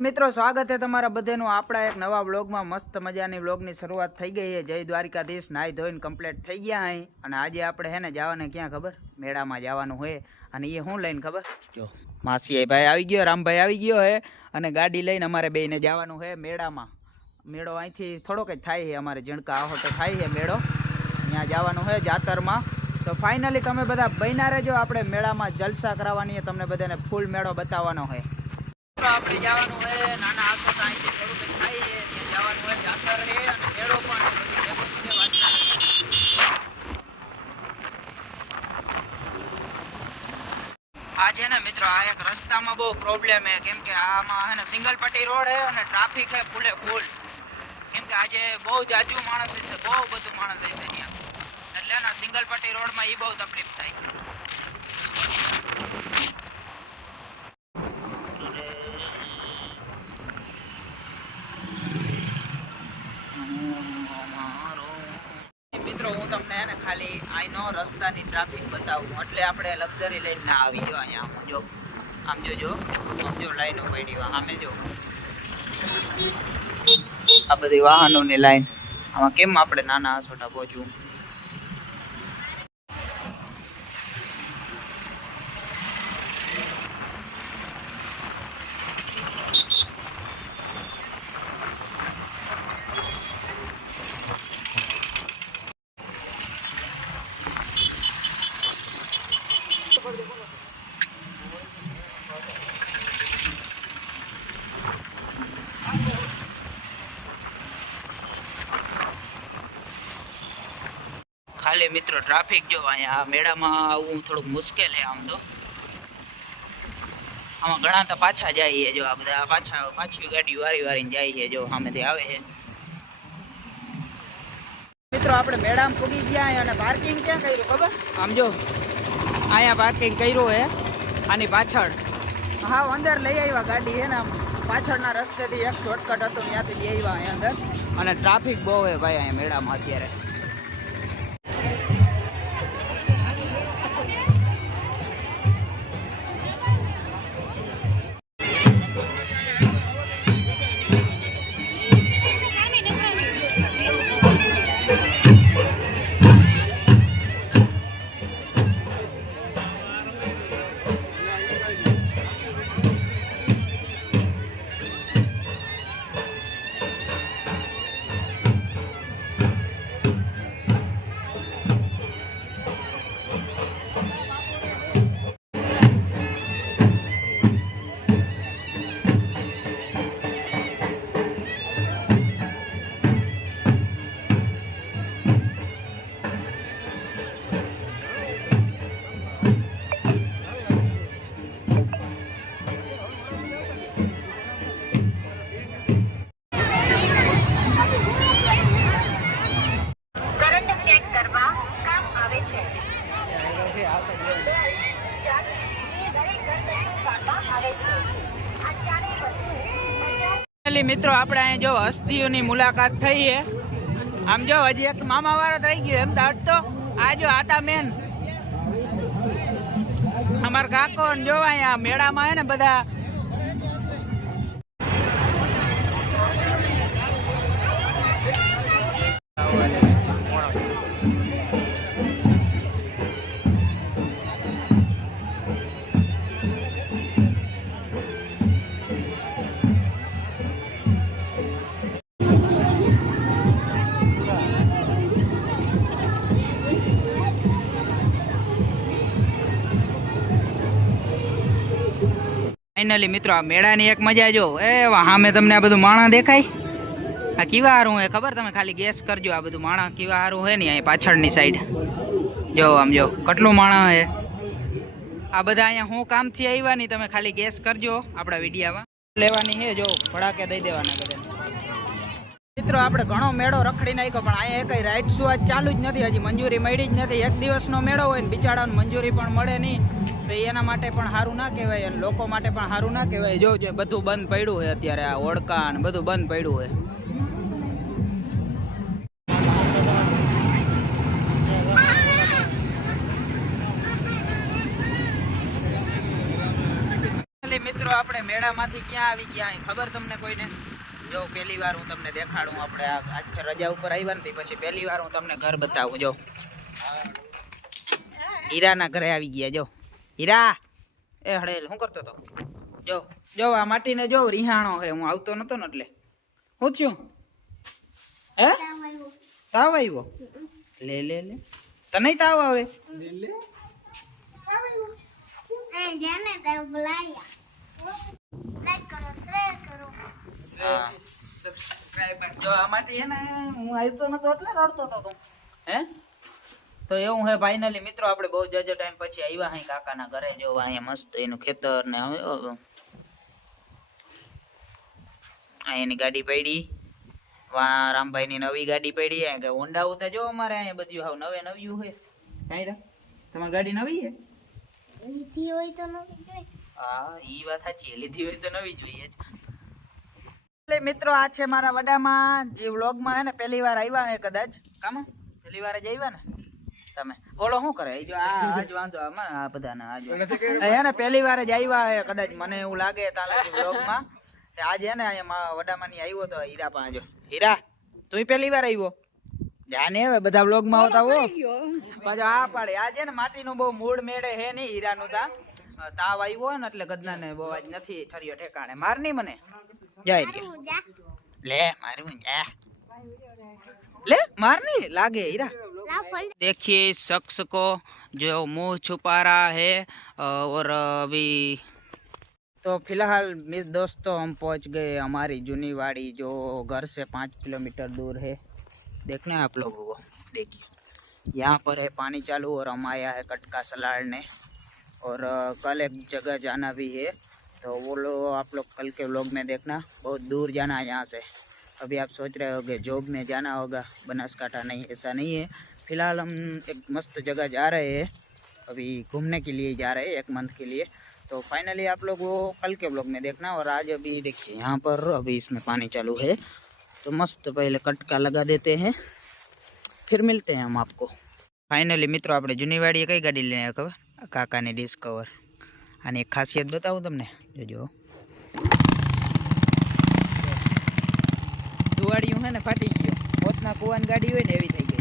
મિત્રો સ્વાગત છે તમારા બધાનું આપણા એક નવા વ્લોગમાં। મસ્ત મજાની વ્લોગની શરૂઆત થઈ ગઈ છે। જય દ્વારિકાધીશ। નાઈ ધોઈને કમ્પ્લીટ થઈ ગયા અહીં અને આજે આપણે હે ને જવાને ક્યાં ખબર? મેળામાં જવાનું હોય। અને એ શું લઈને ખબર? જો માસી ભાઈ આવી ગયો, રામભાઈ આવી ગયો હે અને ગાડી લઈને અમારે બેને જવાનું છે મેળામાં। મેળો અહીંથી થોડોક જ થાય છે, અમારે ઝીણકા આહોટે થાય છે મેળો, ત્યાં જવાનું છે જાતરમાં। તો ફાઇનલી તમે બધા બન્યા રહેજો, આપણે મેળામાં જલસા કરાવવાની, તમને બધાને ફૂલ મેળો બતાવવાનો છે। આપણે જવાનું હોય નાના આસોટા અહીંથી થોડું કંઈક થાય છે, ત્યાં જવાનું હોય જાતર છે અને મેળો પણ આજે ને મિત્રો આ એક રસ્તામાં બહુ પ્રોબ્લેમ છે, કેમ કે આમાં હે ને સિંગલ પટ્ટી રોડ છે અને ટ્રાફિક છે ફૂલે ફૂલ, કેમ કે આજે બહુ જાજુ માણસ હશે, બહુ બધું માણસ હશે ત્યાં, એટલે ને સિંગલ પટ્ટી રોડમાં એ બહુ તકલીફ થાય। મિત્રો હું તમને હે ને ખાલી આઈનો રસ્તાની ટ્રાફિક બતાવું, એટલે આપણે લક્ઝરી લઈને ના આવી જો અહીંયા જો આમ જોજો, આમ જો લાઈનો પડી સામે જો, આ બધી વાહનોની લાઈન, આમાં કેમ આપણે નાના આસોટા પહોંચવું? ખાલી મિત્રો ટ્રાફિક જો અહીંયા મેળામાં આવવું થોડુંક મુશ્કેલ છે આમ તો, આમાં ઘણા તો પાછા જાય છે, જો આ બધા પાછી ગાડી વારીને જાય છે, જો સામેથી આવે છે। મિત્રો આપણે મેળામાં પૂગી ગયા અને પાર્કિંગ ક્યાં કર્યું ખબર? આમ જો અહીંયા પાર્કિંગ કર્યું છે આની પાછળ, હા અંદર લઈ આવ્યા ગાડી છે ને, આમ પાછળના રસ્તેથી એક શોર્ટકટ હતો ત્યાંથી લઈ આવ્યા અહીંયા અંદર, અને ટ્રાફિક બહુ છે ભાઈ અહીંયા મેળામાં અત્યારે। મિત્રો આપણે અહીં જો હસ્તીઓની મુલાકાત થઈ છે, આમ જો હજી એક મામા વાળો રહી ગયો એમ તો આ જો આતા મેન અમારા કાકો જો અહીંયા મેળામાં હે ને બધા ફાઇનલી મિત્રો આ મેળાની એક મજા જો, એ સામે તમને આ બધું માણા દેખાય, આ કેવા હારું હે ખબર? તમે ખાલી ગેસ કરજો આ બધું માણા કેવા હારું હે ને, અહીં પાછળની સાઈડ જો આમ જો કેટલું માણા હે, આ બધા અહીંયા હું કામથી આવ્યા નહીં, તમે ખાલી ગેસ કરજો આપણા વિડીયામાં લેવાની છે, જો ભડાકે દઈ દેવાના બધા। મિત્રો આપણે ઘણો મેળો રખડી નાખ્યો, પણ અહીંયા કઈ રાઈડ શું આજ ચાલુ જ નથી, હજી મંજૂરી મળી જ નથી। એક દિવસનો મેળો હોય ને બિચારાને મંજૂરી પણ મળે નહીં, તો એના માટે પણ સારું ના કહેવાય અને લોકો માટે પણ સારું ના કહેવાય। જો બધું બંધ પડ્યું છે અત્યારે, આ ઓળકા ને બધું બંધ પડ્યું છે। મિત્રો આપણે મેળામાંથી ક્યાં આવી ગયા અહીં ખબર તમને કોઈને? જો પહેલી વાર હું તમને દેખાડું. આપણે આજ રજા ઉપર આવ્યા ને પછી પહેલી વાર હું તમને ઘર બતાવું. જો હીરાના ઘરે આવી ગયા. જો હીરા એ હળેલ શું કરતો હતો? જો જો આ માટીને જો રિહાણો હે. હું આવતો નતો ને એટલે શું થયું? હે તાવ આવ્યો? લે લે લે તને તાવ આવે? જો આ માટે હે ને હું આવતો નતો એટલે રડતો હતો તું. હે તો એવું હે ફાઇનલી મિત્રો આપણે બહુ જાજો ટાઈમ પછી આવ્યા અહીં કાકાના ઘરે. જો અહીંયા મસ્ત એનું ખેતર ને હવે એની ગાડી પડી. વા રામભાઈ ની નવી ગાડી પડી. કે હોન્ડા ઉતા જો અમારે અહીંયા બધું હાવ નવે નવ્યું હે. કાઈ રા તમારી ગાડી નવી હે? લીધી હોય તો નવી જોઈએ. હા ઈ વાત સાચી. લીધી હોય તો નવી જોઈએ જ. એટલે મિત્રો આ છે મારા વડામાં જે વ્લોગમાં હે ને પહેલી વાર આવ્યા હે કદાચ. કામ પહેલી વાર જ આવ્યા ને તમે? ઓલો શું કરે? જો આજ વાંધો આમાં આ બધાના આજ હે ને પહેલી વાર જ આવ્યા હે કદાચ મને એવું લાગે તાલાજી વ્લોગમાં. આજે હે ને અહીંયા વડામાંની આવ્યો તો હીરા પાસે. જો હીરા તું પહેલી વાર આવ્યો? જાને હવે બધા વ્લોગમાં આવતા હો પાછો આ પાડે. આજે ને માટીનો બહુ મૂડ મેળે હે નહીં હીરાનું. તાવ આવ્યો ને એટલે ગદનાને બહુ આજ નથી ઠર્યો ઠેકાણે. માર નહીં મને જાય લે મારું ले मारनी लागे हीरा। देखिए शख्स को जो मुंह छुपा रहा है। और अभी तो फिलहाल मेरे दोस्तों हम पहुंच गए हमारी जूनीवाड़ी जो घर से 5 किलोमीटर दूर है। देखने आप लोगों को देखिए यहाँ पर है पानी चालू और हम आया है कटका सलाड़ने। और कल एक जगह जाना भी है तो वो लोग आप लोग कल के व्लॉग में देखना। बहुत दूर जाना है यहाँ से। अभी आप सोच रहे होगे जॉब में जाना होगा बनासकांठा, नहीं ऐसा नहीं है। फ़िलहाल हम एक मस्त जगह जा रहे हैं, अभी घूमने के लिए जा रहे हैं 1 मंथ के लिए। तो फाइनली आप लोग वो कल के व्लॉग में देखना। और आज अभी देखिए यहाँ पर अभी इसमें पानी चालू है तो मस्त पहले कटका लगा देते हैं फिर मिलते हैं हम आपको। फाइनली मित्रों આપણે જૂનીવાડીએ કઈ ગાડી લઈને આવ્યા ખબર? કાકાની ડિસ્કવર। આની એક ખાસિયત બતાવું તમને, જોજો ધુવાડિયું है ने फाटी गयो, મોતના કુવાની ગાડી હોય ને એવી થઈ ગઈ।